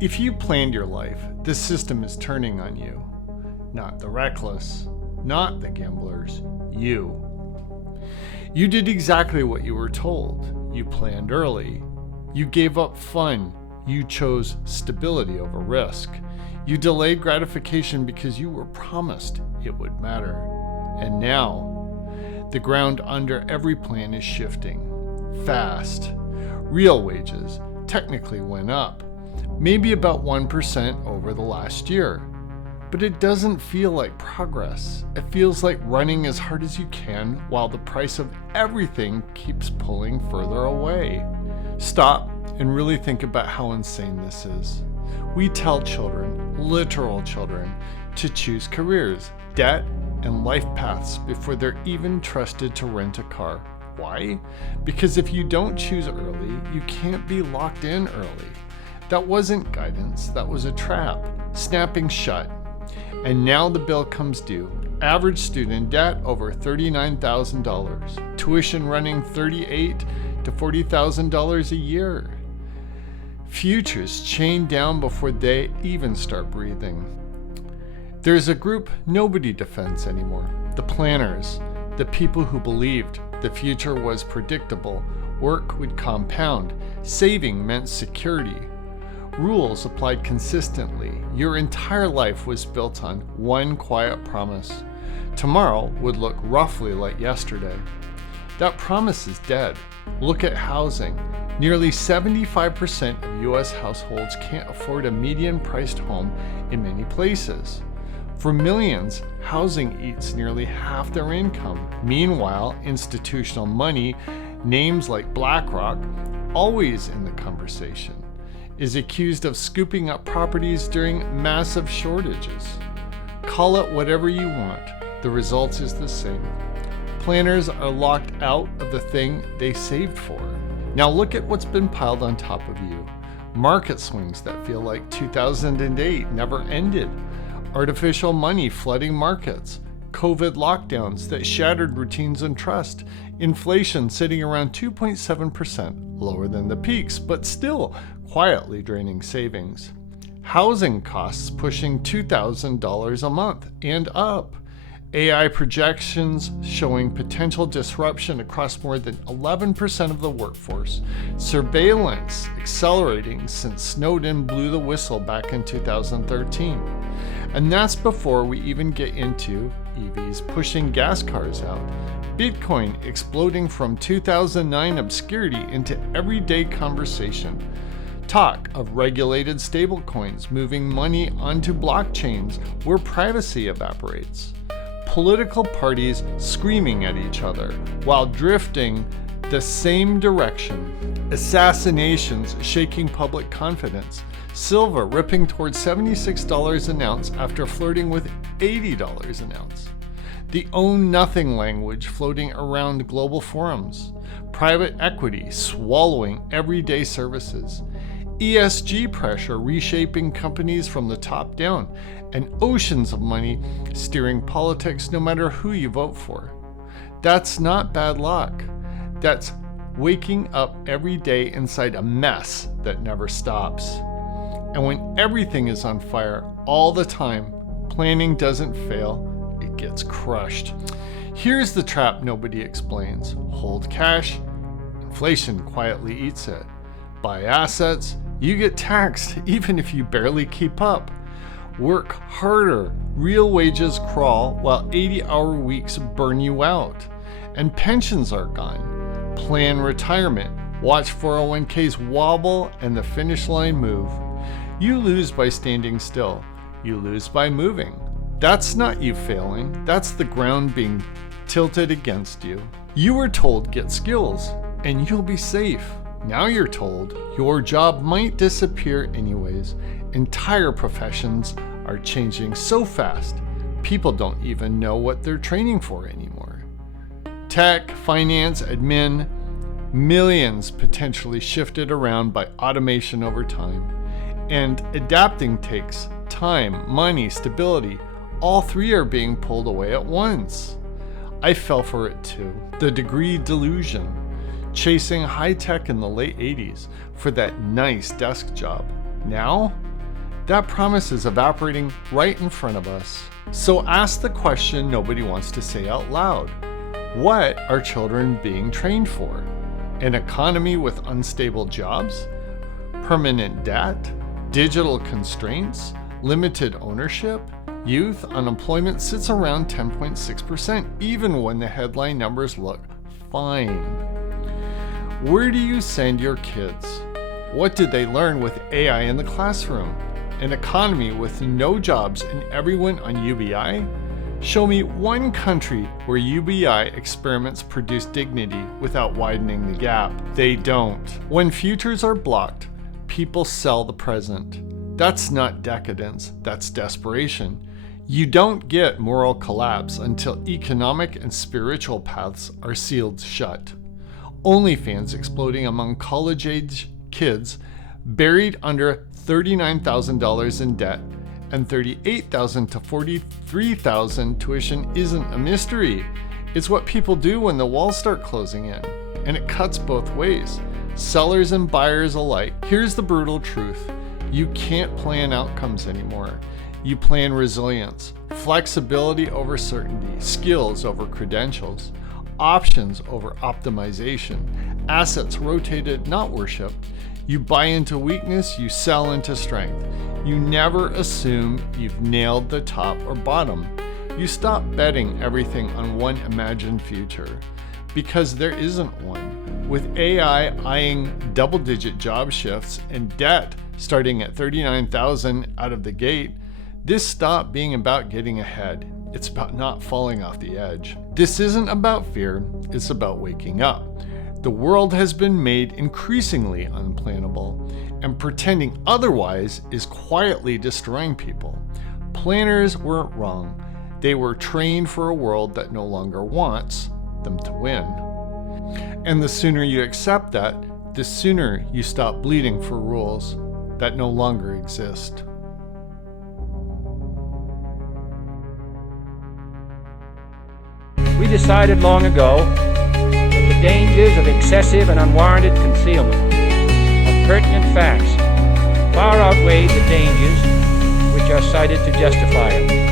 If you planned your life, the system is turning on you. Not the reckless, not the gamblers, you. You did exactly what you were told. You planned early. You gave up fun. You chose stability over risk. You delayed gratification because you were promised it would matter. And now, the ground under every plan is shifting. Fast. Real wages technically went up. Maybe about 1% over the last year. But it doesn't feel like progress. It feels like running as hard as you can while the price of everything keeps pulling further away. Stop and really think about how insane this is. We tell children, literal children, to choose careers, debt, and life paths before they're even trusted to rent a car. Why? Because if you don't choose early, you can't be locked in early. That wasn't guidance, that was a trap, snapping shut. And now the bill comes due. Average student debt over $39,000. Tuition running $38,000 to $40,000 a year. Futures chained down before they even start breathing. There's a group nobody defends anymore. The planners, the people who believed the future was predictable, work would compound, saving meant security. Rules applied consistently. Your entire life was built on one quiet promise. Tomorrow would look roughly like yesterday. That promise is dead. Look at housing. Nearly 75% of U.S. households can't afford a median-priced home in many places. For millions, housing eats nearly half their income. Meanwhile, institutional money, names like BlackRock, always in the conversation, is accused of scooping up properties during massive shortages. Call it whatever you want, the result is the same. Planners are locked out of the thing they saved for. Now look at what's been piled on top of you. Market swings that feel like 2008 never ended. Artificial money flooding markets. COVID lockdowns that shattered routines and trust. Inflation sitting around 2.7%, lower than the peaks, but still quietly draining savings. Housing costs pushing $2,000 a month and up. AI projections showing potential disruption across more than 11% of the workforce. Surveillance accelerating since Snowden blew the whistle back in 2013. And that's before we even get into EVs pushing gas cars out. Bitcoin exploding from 2009 obscurity into everyday conversation. Talk of regulated stablecoins moving money onto blockchains where privacy evaporates. Political parties screaming at each other while drifting the same direction. Assassinations shaking public confidence. Silver ripping towards $76 an ounce after flirting with $80 an ounce. The own nothing language floating around global forums. Private equity swallowing everyday services. ESG pressure reshaping companies from the top down, and oceans of money steering politics no matter who you vote for. That's not bad luck. That's waking up every day inside a mess that never stops. And when everything is on fire all the time, planning doesn't fail, it gets crushed. Here's the trap nobody explains. Hold cash, inflation quietly eats it. Buy assets, you get taxed even if you barely keep up. Work harder, real wages crawl while 80-hour weeks burn you out. And pensions are gone. Plan retirement, watch 401ks wobble and the finish line move. You lose by standing still. You lose by moving. That's not you failing, that's the ground being tilted against you. You were told get skills and you'll be safe. Now you're told your job might disappear anyways. Entire professions are changing so fast, people don't even know what they're training for anymore. Tech, finance, admin, millions potentially shifted around by automation over time. And adapting takes time, money, stability. All three are being pulled away at once. I fell for it too. The degree delusion. Chasing high tech in the late 80s for that nice desk job. Now, That promise is evaporating right in front of us. So ask the question nobody wants to say out loud. What are children being trained for? An economy with unstable jobs? Permanent debt? Digital constraints? Limited ownership? Youth unemployment sits around 10.6%, even when the headline numbers look fine. Where do you send your kids? What did they learn with AI in the classroom? An economy with no jobs and everyone on UBI? Show me one country where UBI experiments produce dignity without widening the gap. They don't. When futures are blocked, people sell the present. That's not decadence, that's desperation. You don't get moral collapse until economic and spiritual paths are sealed shut. OnlyFans exploding among college-age kids buried under $39,000 in debt and $38,000 to $43,000 tuition isn't a mystery. It's what people do when the walls start closing in, and it cuts both ways, sellers and buyers alike. Here's the brutal truth. You can't plan outcomes anymore. You plan resilience, flexibility over certainty, skills over credentials, options over optimization, assets rotated, not worship. You buy into weakness, you sell into strength. You never assume you've nailed the top or bottom. You stop betting everything on one imagined future, because there isn't one. With AI eyeing double-digit job shifts and debt starting at $39,000 out of the gate, this stopped being about getting ahead. It's about not falling off the edge. This isn't about fear, it's about waking up. The world has been made increasingly unplannable, and pretending otherwise is quietly destroying people. Planners weren't wrong. They were trained for a world that no longer wants them to win. And the sooner you accept that, the sooner you stop bleeding for rules that no longer exist. We decided long ago that the dangers of excessive and unwarranted concealment of pertinent facts far outweighed the dangers which are cited to justify it.